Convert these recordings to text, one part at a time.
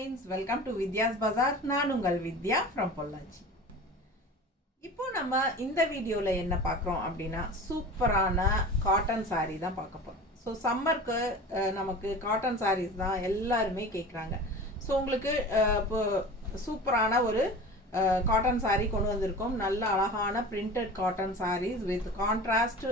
Friends, welcome to Vidya's பஜார். நான் உங்கள் வித்யா from Pollachi. இப்போ நம்ம இந்த வீடியோவில் என்ன பார்க்குறோம் அப்படின்னா, சூப்பரான காட்டன் சாரீ தான் பார்க்க போகிறோம். ஸோ சம்மருக்கு நமக்கு காட்டன் சாரீஸ் தான் எல்லாருமே கேட்குறாங்க. ஸோ உங்களுக்கு இப்போ சூப்பரான ஒரு காட்டன் சாரீ கொண்டு வந்திருக்கோம். நல்ல அழகான printed cotton sarees with contrast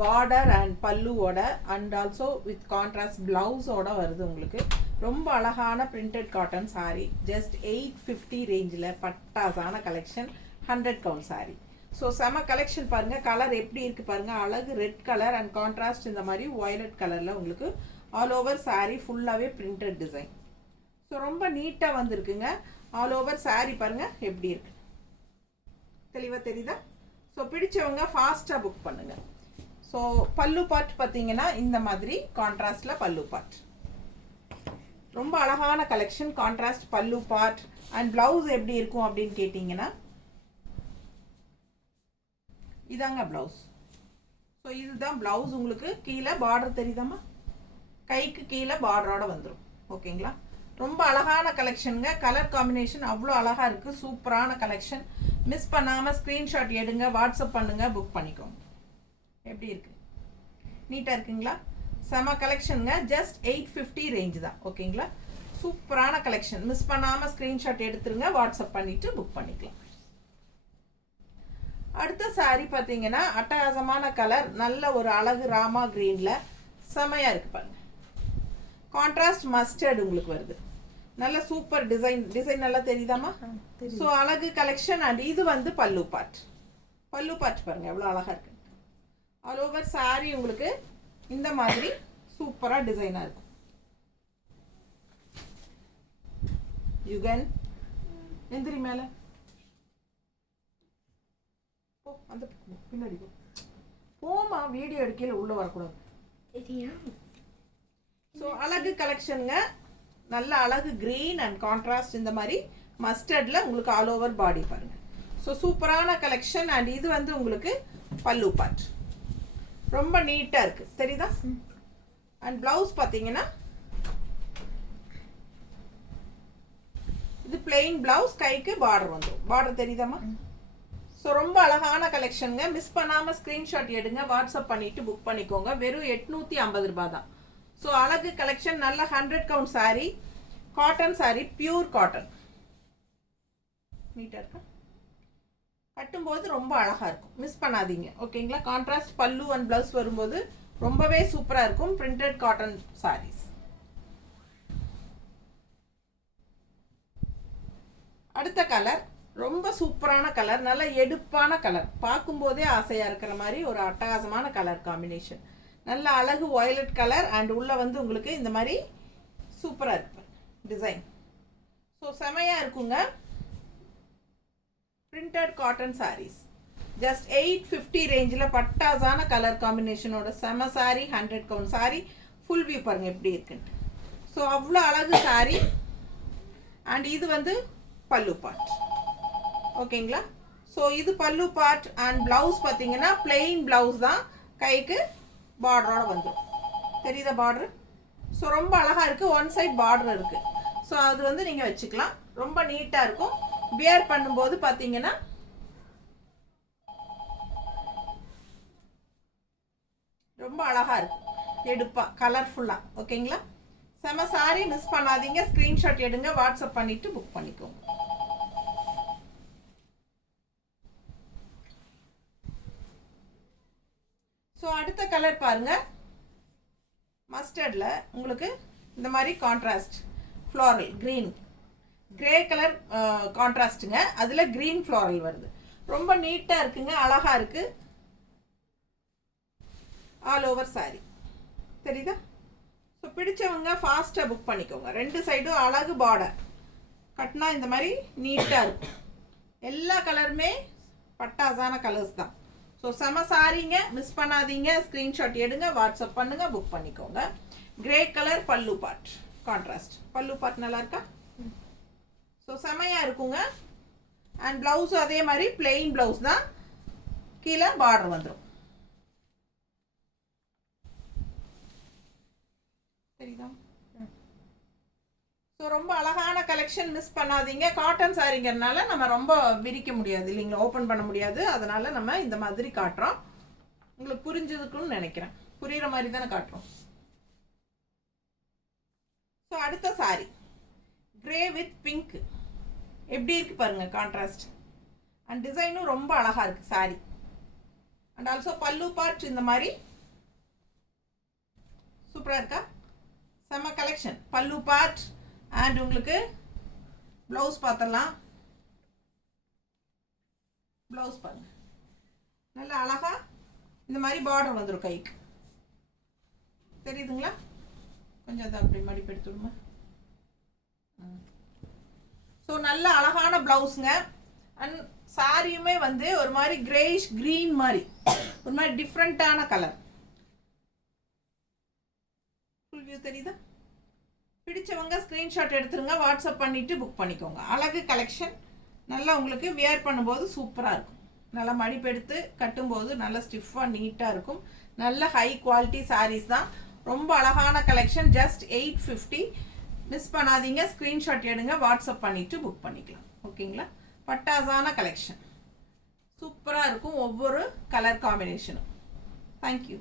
border and பல்லுவோட அண்ட் ஆல்சோ வித் கான்ட்ராஸ்ட் ப்ளவுஸோட வருது. உங்களுக்கு ரொம்ப அழகான பிரிண்டட் காட்டன் சாரீ. ஜஸ்ட் 850 ரேஞ்சில் பட்டாசான கலெக்ஷன். 100 கவுண்ட் சாரீ. ஸோ செம கலெக்ஷன் பாருங்கள். கலர் எப்படி இருக்குது பாருங்கள். அழகு ரெட் கலர் அண்ட் கான்ட்ராஸ்ட் இந்த மாதிரி வயலட் கலரில் உங்களுக்கு ஆல் ஓவர் சாரீ ஃபுல்லாகவே பிரிண்டட் டிசைன். ஸோ ரொம்ப நீட்டாக வந்திருக்குங்க. ஆல் ஓவர் சாரீ பாருங்கள் எப்படி இருக்கு, தெளிவாக தெரியுதா? ஸோ பிடிச்சவங்க ஃபாஸ்ட்டாக புக் பண்ணுங்கள். ஸோ பல்லு பார்ட் பார்த்தீங்கன்னா இந்த மாதிரி கான்ட்ராஸ்டில் பல்லு பார்ட். ரொம்ப அழகான கலெக்ஷன். கான்ட்ராஸ்ட் பல்லு பார்ட் அண்ட் ப்ளவுஸ் எப்படி இருக்கும் அப்படின்னு கேட்டிங்கன்னா இதாங்க ப்ளவுஸ். ஸோ இதுதான் ப்ளவுஸ். உங்களுக்கு கீழே பார்டர் தெரியுதாம்மா, கைக்கு கீழே பார்டரோட வந்துடும். ஓகேங்களா? ரொம்ப அழகான கலெக்ஷனுங்க. கலர் காம்பினேஷன் அவ்வளோ அழகாக இருக்குது. சூப்பரான கலெக்ஷன். மிஸ் பண்ணாமல் ஸ்க்ரீன்ஷாட் எடுங்க, வாட்ஸ்அப் பண்ணுங்கள், புக் பண்ணிக்கோங்க. எப்படி இருக்குது? நீட்டாக இருக்குங்களா? செம கலெக்ஷனுங்க. ஜஸ்ட் 850 ரேஞ்ச் தான். ஓகேங்களா? சூப்பரான கலெக்ஷன். மிஸ் பண்ணாமல் ஸ்க்ரீன்ஷாட் எடுத்துருங்க, வாட்ஸ்அப் பண்ணிவிட்டு புக் பண்ணிக்கலாம். அடுத்த சாரீ பார்த்தீங்கன்னா அட்டகாசமான கலர். நல்ல ஒரு அழகு ராமா கிரீனில் செமையாக இருக்குது பாருங்க. கான்ட்ராஸ்ட் மஸ்டர்ட் உங்களுக்கு வருது. நல்ல சூப்பர் டிசைன் நல்லா தெரியுதாமா? ஸோ அழகு கலெக்ஷன். அண்ட் இது வந்து பல்லு பார்ட். பல்லு பார்ட் பாருங்க எவ்வளோ அழகாக இருக்கு. ஆல் ஓவர் சாரீ உங்களுக்கு இந்த மாதிரி சூப்பராக டிசைனாக இருக்கும். யுகன் எந்திரி மேலே போ, அந்த பின்னாடி போமா, வீடியோ எடுக்கையில் உள்ளே வரக்கூடாது. ஸோ அழகு கலெக்ஷனுங்க. நல்ல அழகு கிரீன் அண்ட் கான்ட்ராஸ்ட் இந்த மாதிரி மஸ்டர்டில் உங்களுக்கு ஆல் ஓவர் பாடி பாருங்கள். ஸோ சூப்பரான கலெக்ஷன். அண்ட் இது வந்து உங்களுக்கு பல்லு பார்ட். ரொம்ப நீட்டாக இருக்குது, தெரியுதா? அண்ட் ப்ளவுஸ் பார்த்தீங்கன்னா இது பிளெயின் ப்ளவுஸ், கைக்கு பார்டர் வந்துடும். பார்டர் தெரியுதாம்மா? ஸோ ரொம்ப அழகான கலெக்ஷனுங்க. மிஸ் பண்ணாமல் ஸ்க்ரீன்ஷாட் எடுங்க, வாட்ஸ்அப் பண்ணிவிட்டு புக் பண்ணிக்கோங்க. வெறும் 850 ரூபாய் தான். ஸோ அழகு கலெக்ஷன். நல்ல 100 count sari, cotton sari, pure cotton. நீட்டாக இருக்கா? கட்டும்போது ரொம்ப அழகாக இருக்கும். மிஸ் பண்ணாதீங்க. ஓகேங்களா? கான்ட்ராஸ்ட் பல்லு அண்ட் ப்ளவுஸ் வரும்போது ரொம்பவே சூப்பராக இருக்கும். Printed cotton sarees. அடுத்த கலர் ரொம்ப சூப்பரான கலர். நல்ல எடுப்பான கலர். பார்க்கும்போதே ஆசையாக இருக்கிற மாதிரி ஒரு அட்டகாசமான கலர் காம்பினேஷன். நல்ல அழகு வயலட் கலர் அண்ட் உள்ள வந்து உங்களுக்கு இந்த மாதிரி சூப்பராக இருக்கு டிசைன். ஸோ செமையாக இருக்குங்க. Printed cotton saris. ஜஸ்ட் 850 ரேஞ்சில் பட்டாசான கலர் காம்பினேஷனோட செம sari. 100 count sari. Full view பாருங்கள் எப்படி இருக்குன்ட்டு. ஸோ அவ்வளோ அழகு சாரீ. அண்ட் இது வந்து பல்லு பார்ட். ஓகேங்களா? ஸோ இது பல்லு பார்ட். அண்ட் ப்ளவுஸ் பார்த்தீங்கன்னா பிளெயின் ப்ளவுஸ் தான், கைக்கு பார்டரோட வந்துடும். தெரியுதா பார்டர்? ஸோ ரொம்ப அழகாக இருக்குது. ஒன் சைட் பார்டர் இருக்குது. ஸோ அது வந்து நீங்கள் வச்சுக்கலாம். ரொம்ப நீட்டாக இருக்கும். வியர் பண்ணும்போது பார்த்தீங்கன்னா ரொம்ப அழகாக இருக்கும். எடுப்பாக கலர்ஃபுல்லாக. ஓகேங்களா? செம சாரி. மிஸ் பண்ணாதீங்க. ஸ்க்ரீன்ஷாட் எடுங்க, வாட்ஸ்அப் பண்ணிவிட்டு புக் பண்ணிக்கோங்க. ஸோ அடுத்த கலர் பாருங்க. மஸ்டர்டில் உங்களுக்கு இந்த மாதிரி contrast floral green, grey colour கான்ட்ராஸ்ட்டுங்க. அதில் க்ரீன் ஃப்ளாரல் வருது. ரொம்ப நீட்டாக இருக்குங்க, அழகாக இருக்குது. All over saree. தெரியுதா? ஸோ பிடிச்சவங்க ஃபாஸ்ட்டாக புக் பண்ணிக்கோங்க. ரெண்டு சைடும் அழகு பார்டர் கட்டினா இந்த மாதிரி நீட்டாக இருக்கும். எல்லா கலருமே பட்டாசான கலர்ஸ் தான். ஸோ செம சாரீங்க. மிஸ் பண்ணாதீங்க. ஸ்க்ரீன்ஷாட் எடுங்க, வாட்ஸ்அப் பண்ணுங்கள், புக் பண்ணிக்கோங்க. கிரே கலர் பல்லு பார்ட். கான்ட்ராஸ்ட் பல்லு பார்ட் நல்லா இருக்கா? ஸோ செமையாக இருக்குங்க. அண்ட் ப்ளவுஸும் அதே மாதிரி பிளெயின் ப்ளவுஸ் தான், கீழே பார்டர் வந்துடும். தெரியுதா? ஸோ ரொம்ப அழகான கலெக்ஷன், மிஸ் பண்ணாதீங்க. காட்டன் சாரீங்கிறதுனால நம்ம ரொம்ப விரிக்க முடியாது இல்லைங்களா, ஓப்பன் பண்ண முடியாது. அதனால் நம்ம இந்த மாதிரி காட்டுறோம். உங்களுக்கு புரிஞ்சதுக்குன்னு நினைக்கிறேன். புரிகிற மாதிரி தானே காட்டுறோம். ஸோ அடுத்த சாரீ கிரே வித் பிங்க். எப்படி இருக்குது பாருங்கள் கான்ட்ராஸ்ட். அண்ட் டிசைனும் ரொம்ப அழகாக இருக்குது சாரீ. அண்ட் ஆல்சோ பல்லு பார்ட் இந்த மாதிரி சூப்பராக இருக்கா, செம்ம கலெக்ஷன். பல்லு பார்ட் அண்ட் உங்களுக்கு ப்ளவுஸ் பார்த்துடலாம். ப்ளவுஸ் பாருங்க, நல்ல அழகா இந்த மாதிரி பார்டர் வந்துடும் கைக்கு. தெரியுதுங்களா? கொஞ்சம் அதை அப்படி மடிப்பு எடுத்துடுமா. ஸோ நல்ல அழகான ப்ளவுஸுங்க. அண்ட் சாரியுமே வந்து ஒரு மாதிரி கிரேஷ் க்ரீன் மாதிரி ஒரு மாதிரி டிஃப்ரெண்ட்டான கலர். ஃபுல் வியூ தெரியுதா? பிடிச்சவங்க ஸ்க்ரீன்ஷாட் எடுத்துருங்க, வாட்ஸ்அப் பண்ணிவிட்டு புக் பண்ணிக்கோங்க. அழகு கலெக்ஷன். நல்லா உங்களுக்கு வியர் பண்ணும்போது சூப்பராக இருக்கும். நல்லா மடிப்பு எடுத்து கட்டும்போது நல்லா ஸ்டிஃபாக நீட்டாக இருக்கும். நல்ல ஹை குவாலிட்டி சாரீஸ் தான். ரொம்ப அழகான கலெக்ஷன். ஜஸ்ட் 850. மிஸ் பண்ணாதீங்க, ஸ்க்ரீன்ஷாட் எடுங்க, வாட்ஸ்அப் பண்ணிவிட்டு புக் பண்ணிக்கலாம். ஓகேங்களா? பட்டாசான கலெக்ஷன், சூப்பராக இருக்கும் ஒவ்வொரு கலர் காம்பினேஷனும். தேங்க்யூ.